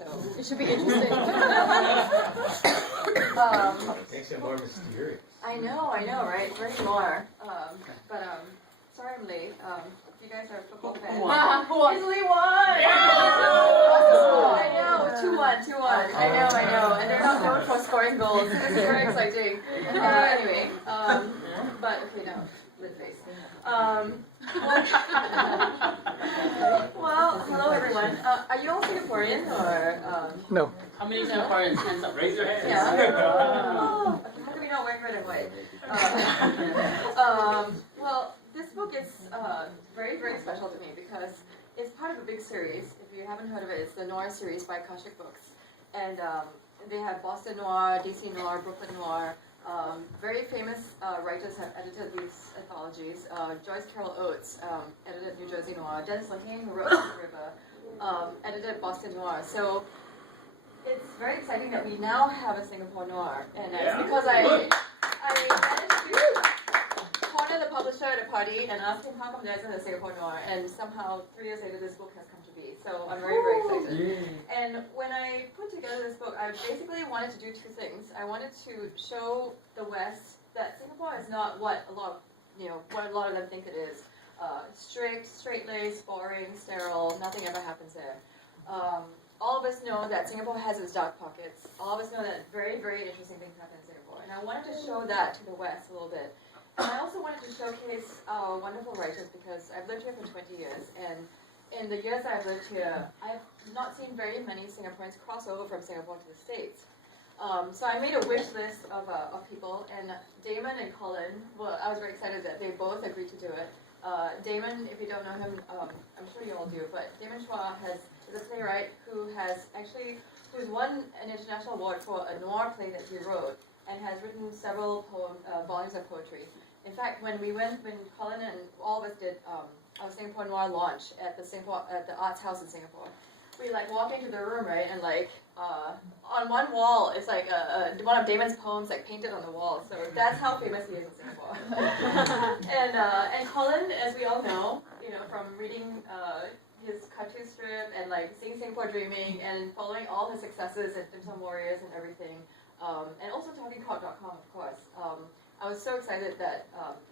so it should be interesting. Makes it more mysterious. I know, right? Very noir. Sorry I'm late. If you guys are football fans. Who won? Italy won! I know, 2-1. I know. And they're not known for scoring goals. It's very exciting. Anyway, but okay, now, let's face. Well, hello everyone. Are you all Singaporean or? No. How many Singaporeans? Hands up. Raise your hands. Yeah. How do we not wearing red and white? Well, this book is very, very special to me because it's part of a big series. If you haven't heard of it, it's the Noir series by Kashik Books. And they have Boston Noir, DC Noir, Brooklyn Noir. Very famous writers have edited these anthologies. Joyce Carol Oates edited New Jersey Noir. Dennis Lehane, who wrote The River, edited Boston Noir. So it's very exciting that we now have a Singapore Noir. And it's because I managed to corner the publisher at a party and asked him how come there isn't a Singapore Noir. And somehow 3 years later this book has come to be. So I'm very, very excited. And when I put together this book, I basically wanted to do two things. I wanted to show the West that Singapore is not what a lot of them think it is. Strict, straight-laced, boring, sterile, nothing ever happens there. All of us know that Singapore has its dark pockets. All of us know that very, very interesting things happen in Singapore. And I wanted to show that to the West a little bit. And I also wanted to showcase wonderful writers because I've lived here for 20 years. And in the years I've lived here, I've not seen very many Singaporeans cross over from Singapore to the States. So I made a wish list of people, and Damon and Colin, well, I was very excited that they both agreed to do it. Damon, if you don't know him, I'm sure you all do, but Damon Chua is a playwright who's won an international award for a noir play that he wrote, and has written several volumes of poetry. In fact, when Colin and all of us did our Singapore Noir launch at the Arts House in Singapore, we walk into the room, right, and on one wall it's one of Damon's poems painted on the wall. So that's how famous he is in Singapore. and Colin, as we all know, from reading his cartoon strip and seeing Singapore Dreaming and following all his successes at Dim Sum Warriors and everything, and also talkingcock.com, of course. I was so excited that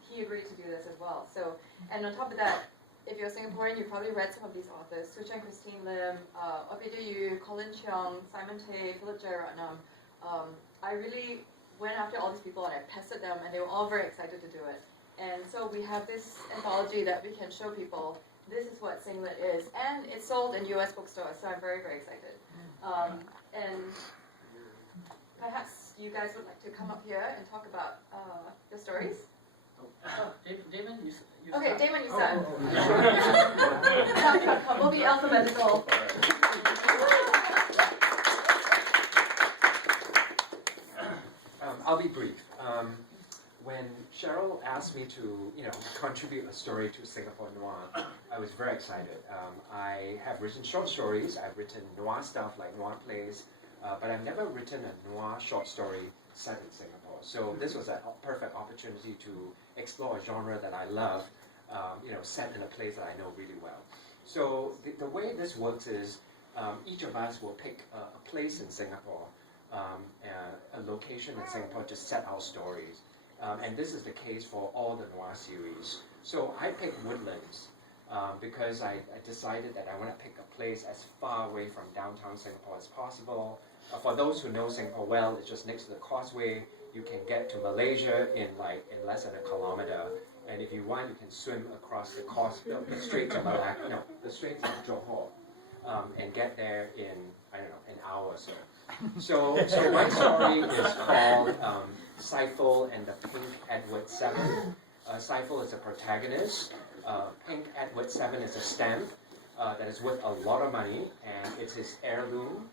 he agreed to do this as well. So, and on top of that, if you're Singaporean, you've probably read some of these authors: Su Chen Christine Lim, Ovidia Yu, Colin Cheong, Simon Tay, Philip Jeyaratnam. I really went after all these people and I pestered them, and they were all very excited to do it. And so we have this anthology that we can show people. This is what Singlet is, and it's sold in U.S. bookstores. So I'm very, very excited. And perhaps you guys would like to come up here and talk about your stories. Damon, you Okay, start. Damon, you start. We'll be alphabetical. I'll be brief. When Cheryl asked me to, contribute a story to Singapore Noir, I was very excited. I have written short stories. I've written noir stuff like noir plays, but I've never written a noir short story set in Singapore. So this was a perfect opportunity to explore a genre that I love, set in a place that I know really well. So the way this works is each of us will pick a place in Singapore, a location in Singapore to set our stories. And this is the case for all the noir series. So I picked Woodlands because I decided that I want to pick a place as far away from downtown Singapore as possible. For those who know Singapore well, it's just next to the causeway. You can get to Malaysia in less than a kilometer. And if you want, you can swim across the Strait to Malacca, the Strait to Johor, and get there in, an hour or so. So my story is called Seifel and the Pink Edward VII. Seifel is a protagonist. Pink Edward VII is a stamp that is worth a lot of money, and it's his heirloom,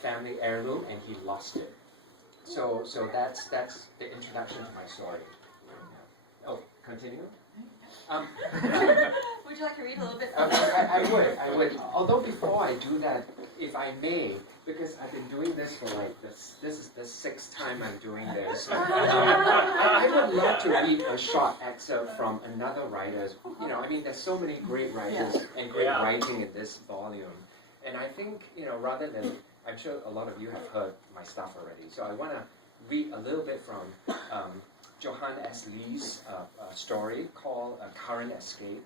family heirloom, and he lost it. So that's the introduction to my story. Oh, continue? Would you like to read a little bit? I would. Although before I do that, if I may, because I've been doing this for this is the 6th time I'm doing this. I would love to read a short excerpt from another writer's. There's so many great writers and great writing in this volume. And I think, rather than I'm sure a lot of you have heard my stuff already. So I want to read a little bit from Johann S. Lee's story called Current Escape.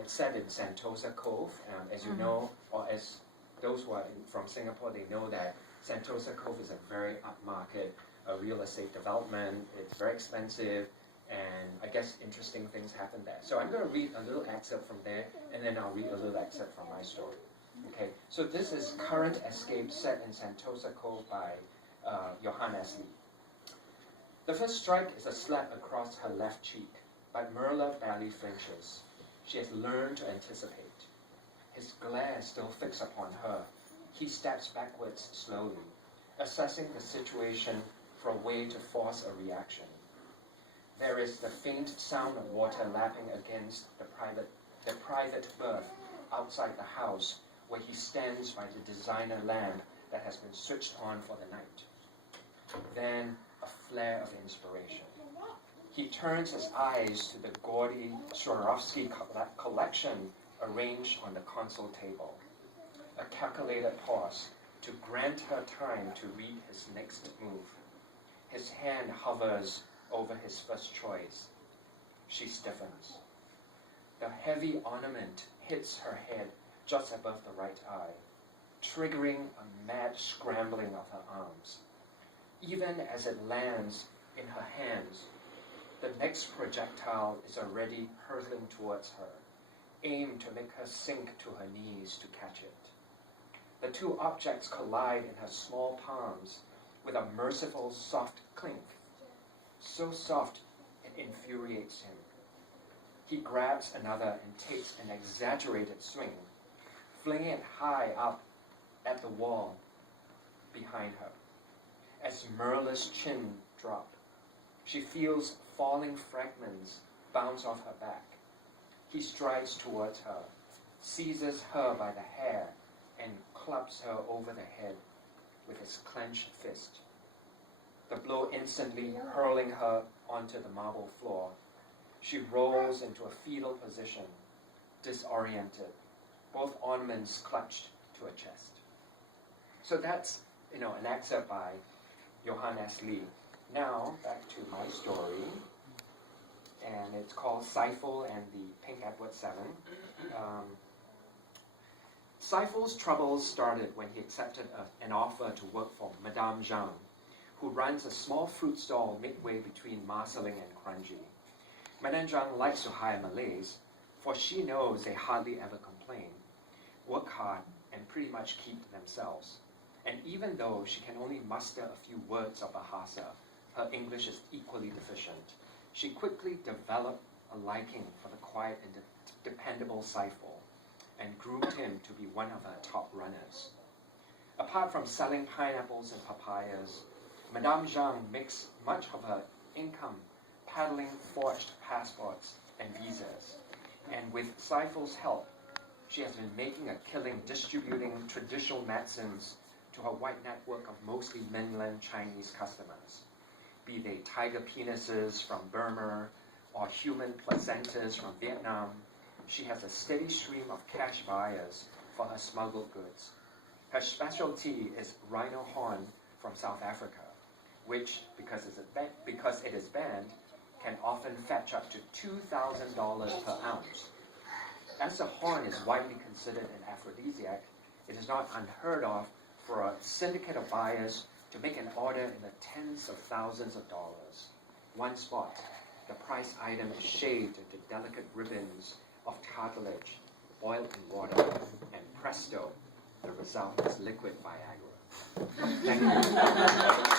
It's set in Sentosa Cove. As you know, or as those who are from Singapore, they know that Sentosa Cove is a very upmarket real estate development. It's very expensive, and I guess interesting things happen there. So I'm going to read a little excerpt from there, and then I'll read a little excerpt from my story. Okay, so this is Current Escape set in Sentosa Cove by Johann S. Lee. The first strike is a slap across her left cheek, but Merla barely flinches. She has learned to anticipate. His glare still fixed upon her. He steps backwards slowly, assessing the situation for a way to force a reaction. There is the faint sound of water lapping against the private berth outside the house, where he stands by the designer lamp that has been switched on for the night. Then a flare of inspiration. He turns his eyes to the gaudy Swarovski collection arranged on the console table. A calculated pause to grant her time to read his next move. His hand hovers over his first choice. She stiffens. The heavy ornament hits her head just above the right eye, triggering a mad scrambling of her arms. Even as it lands in her hands, the next projectile is already hurtling towards her, aimed to make her sink to her knees to catch it. The two objects collide in her small palms with a merciful soft clink, so soft it infuriates him. He grabs another and takes an exaggerated swing, flinging it high up at the wall behind her. As Merla's chin drops, she feels falling fragments bounce off her back. He strides towards her, seizes her by the hair, and clubs her over the head with his clenched fist. The blow instantly hurling her onto the marble floor. She rolls into a fetal position, disoriented, both ornaments clutched to her chest. So that's, an excerpt by Johann S. Lee. Now, back to my story, and it's called Seifel and the Pink Edward Seven. Seifel's troubles started when he accepted an offer to work for Madame Zhang, who runs a small fruit stall midway between Marsiling and Kranji. Madame Zhang likes to hire Malays, for she knows they hardly ever complain, work hard, and pretty much keep to themselves. And even though she can only muster a few words of Bahasa, her English is equally deficient. She quickly developed a liking for the quiet and dependable Seifel, and groomed him to be one of her top runners. Apart from selling pineapples and papayas, Madame Zhang makes much of her income peddling forged passports and visas. And with Seifel's help, she has been making a killing distributing traditional medicines to her wide network of mostly mainland Chinese customers, be they tiger penises from Burma or human placentas from Vietnam. She has a steady stream of cash buyers for her smuggled goods. Her specialty is rhino horn from South Africa, which, because it is banned, can often fetch up to $2,000 per ounce. As the horn is widely considered an aphrodisiac, it is not unheard of for a syndicate of buyers to make an order in the tens of thousands of dollars. One spot, the price item is shaved into delicate ribbons of cartilage, boiled in water, and presto, the result is liquid Viagra. Thank you.